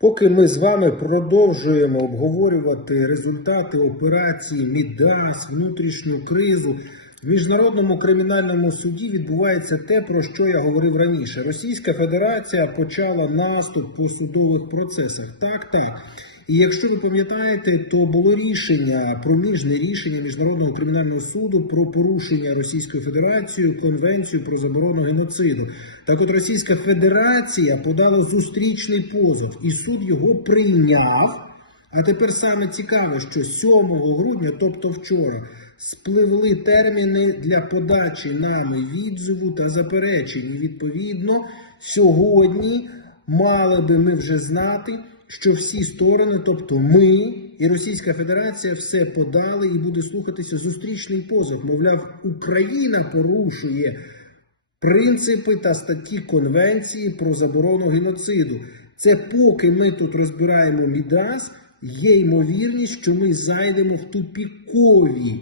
Поки ми з вами продовжуємо обговорювати результати операції Мідас, внутрішню кризу, в міжнародному кримінальному суді відбувається те, про що я говорив раніше. Російська Федерація почала наступ по судових процесах. Так, так. І якщо ви пам'ятаєте, то було рішення, проміжне рішення Міжнародного кримінального суду про порушення Російською Федерацією Конвенцію про заборону геноциду. Так от Російська Федерація подала зустрічний позов, і суд його прийняв. А тепер саме цікаве, що 7 грудня, тобто вчора, спливли терміни для подачі нами відзиву та заперечень. Відповідно, сьогодні мали би ми вже знати, що всі сторони, тобто ми і Російська Федерація, все подали і буде слухатися зустрічний позов. Мовляв, Україна порушує принципи та статті Конвенції про заборону геноциду. Це поки ми тут розбираємо Мідас, є ймовірність, що ми зайдемо в тупікові,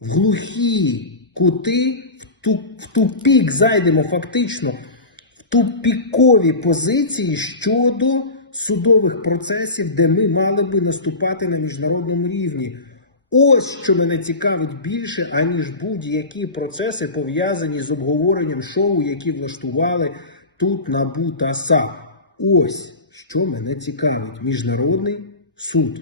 в глухі кути, в, ту, в тупік зайдемо фактично в тупікові позиції щодо судових процесів, де ми мали би наступати на міжнародному рівні. Ось що мене цікавить більше, аніж будь-які процеси пов'язані з обговоренням шоу, які влаштували тут на САП. Ось що мене цікавить: міжнародний суд.